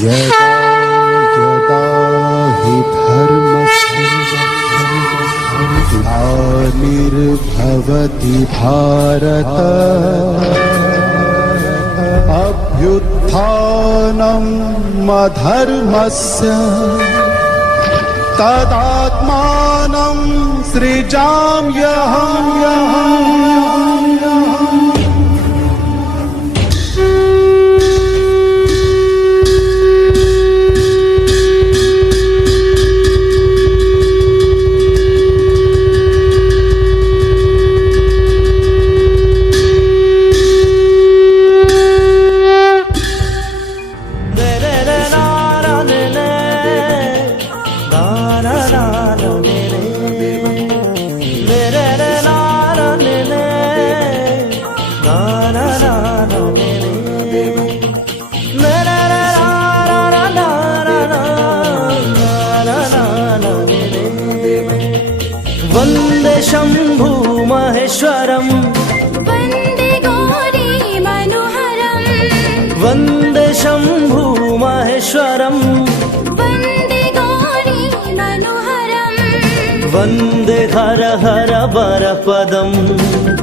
यदा यदा हि धर्मस्य ग्लानिर्भवति भारत अभ्युत्थानम् अधर्मस्य तदात्मानं सृजाम्यहम्। वन्दे शम्भु महेश्वरम् वन्दे गौरी मनोहरम् वन्दे शम्भु महेश्वरम् वन्दे गौरी मनोहरम् वन्दे हर हर वरपदम्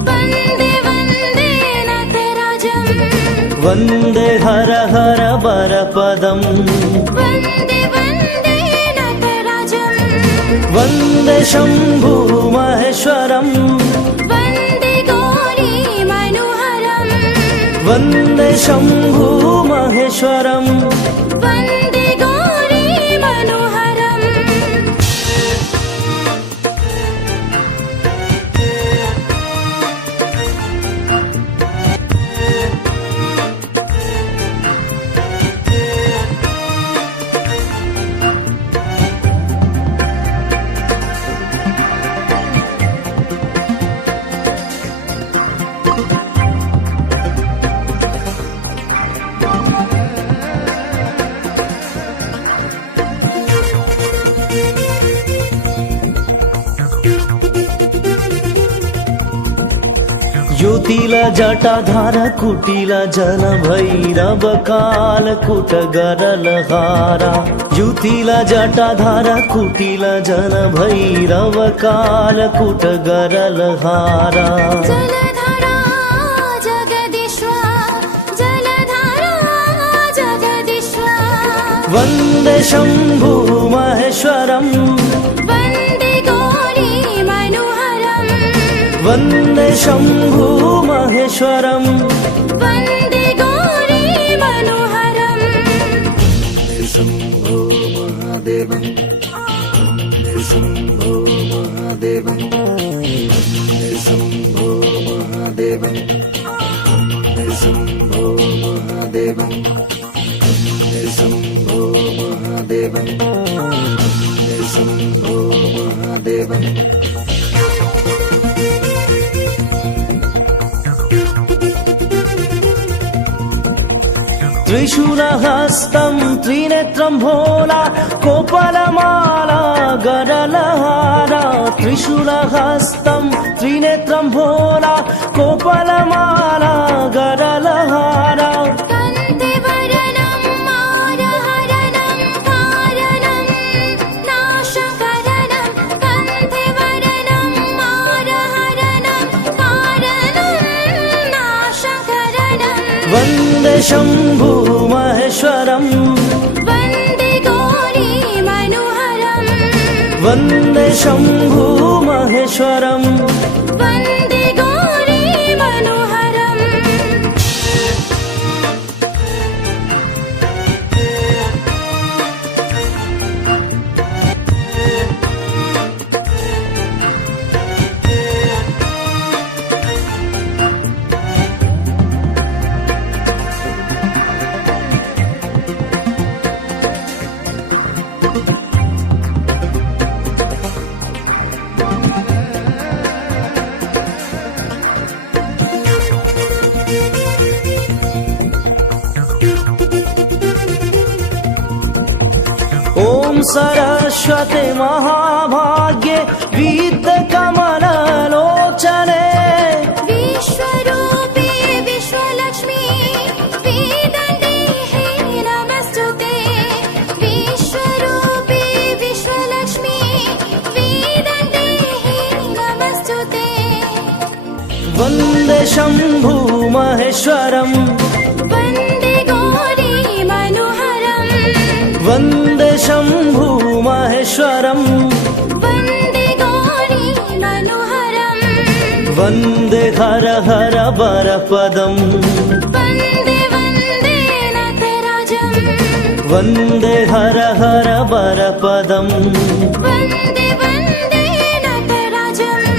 वन्दे वन्दे नाथराजम् वन्दे हर हर वरपदम् वन्दे वन्दे नाथराजम् वन्दे शम्भु महेश्वरम् वन्दे गौरी मनोहरम् वन्दे शम्भु महेश्वरम् वन्दे गौरी मनोहरम्। ज्योतिला जटाधार कुटिला जल भैरव काल कुट गरलहारा ज्योतिला जटाधार कुटिला जल भैरव काल कुट गरलहारा जलधारा जगदीश्वर जलधारा जगदीश्वर वन्दे शम्भु महेश्वरम् वन्दे गौरी मनोहरम् वन्दे शम्भु महेश्वरम् वन्दे गौरी मनोहरम्। शम्भो महादेवम् शम्भो महादेवम् शम्भो महादेवम् शम्भो महादेवम् शम्भो महादेवम् शम्भो महादेवम्। त्रिशूलहस्तं त्रिनेत्रं भोला कोपलमाला गरलहारा त्रिशूलहस्तं त्रिनेत्रं भोला कोपलमाला गरलहारा कन्तिवरनं मारहरणं कारणं नाशकरणं कन्तिवरनं मारहरणं कारणं नाशकरणं वन्दे शम्भु महेश्वरम् वन्दे गौरी मनोहरम् वन्दे शम्भु महेश्वरम् वन्दे गौरी मनोहरम्। ॐ सरस्वते महाभाग्ये विद्यकमललोचने विश्वरूपे विश्वलक्ष्मी वेदन्ते हे नमस्तुते वन्दे शम्भु महेश्वरम् वन्दे गौरी मनोहरम् वन्दे शम्भु महेश्वरम् वन्दे गौरी मनोहरम् वन्दे हर हर वरपदम् वन्दे वन्दे नटराजम् वन्दे हर हर वरपदम् वन्दे वन्दे नटराजम्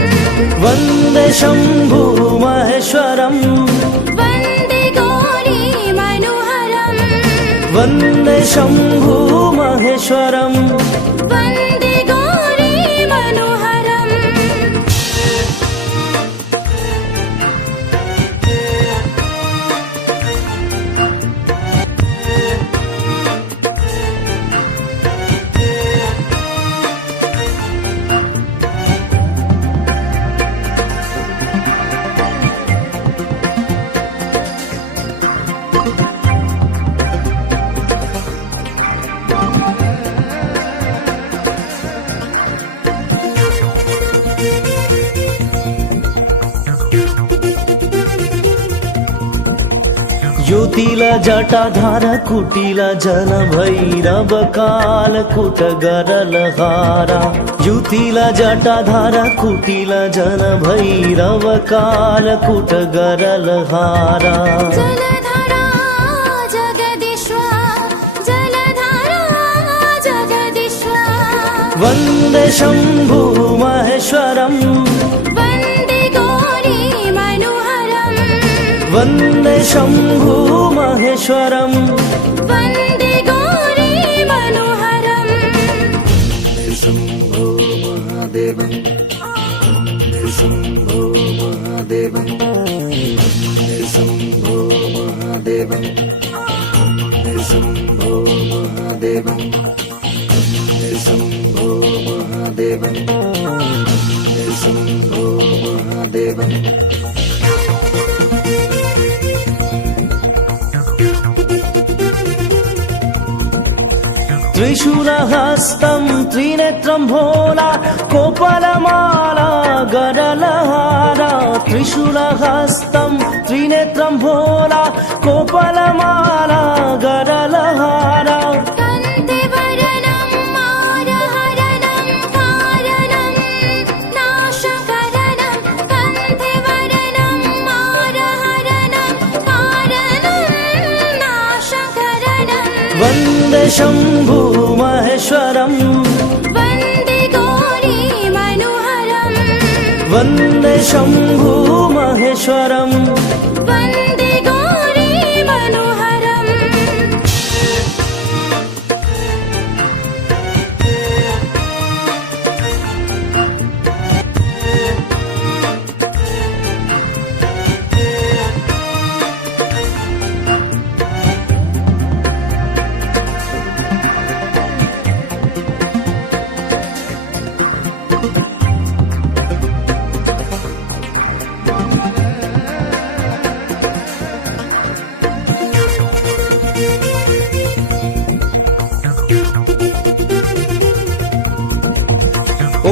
वन्दे शम्भु महेश्वरम् वन्दे गौरी मनोहरम् वन्दे शम्भु महेश्वरम् वन्दे गौरी मनोहरम् ज्योतिल जटाधार कुटिल जन भैरव काल कुट गरलहारा ज्योतिल जटाधार कुटिल जन भैरव काल कुट गरलहारा जलधारा जगदीश्वर जलधारा जगदीश्वर वन्दे शम्भु महेश्वरम् वन्दे गौरी मनोहरम् वन्दे शम्भु महेश्वरम् वन्दे गौरी मनोहरम् त्रिशूलहस्तं त्रिनेत्रं भोला कोपलमाला गरलहारा त्रिशूलहस्तं त्रिनेत्रं भोला कोपलमाला गरलहारा कन्ते वरनं मारहरणं कारणं नाशकरणं कन्ते वरनं मारहरणं कारणं नाशकरणं वन्दे शम्भु महेश्वरम् वन्दे गौरी मनोहरम् वन्दे शम्भु महेश्वरम् वन्दे गौरी मनोहरम्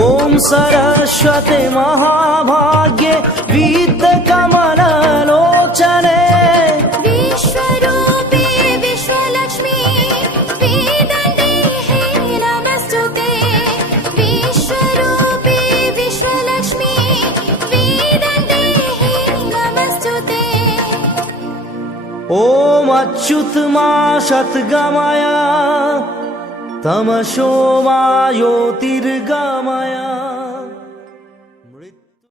ॐ सरस्वते महाभाग्ये विद्यकमललोचने विश्वरूपे विश्वलक्ष्मी वेदन्तेः नमस्तुते विश्वरूपे विश्वलक्ष्मी वेदन्तेः नमस्तुते ॐ अच्युतमा शतगमय तमसो मा ज्योतिर्गमय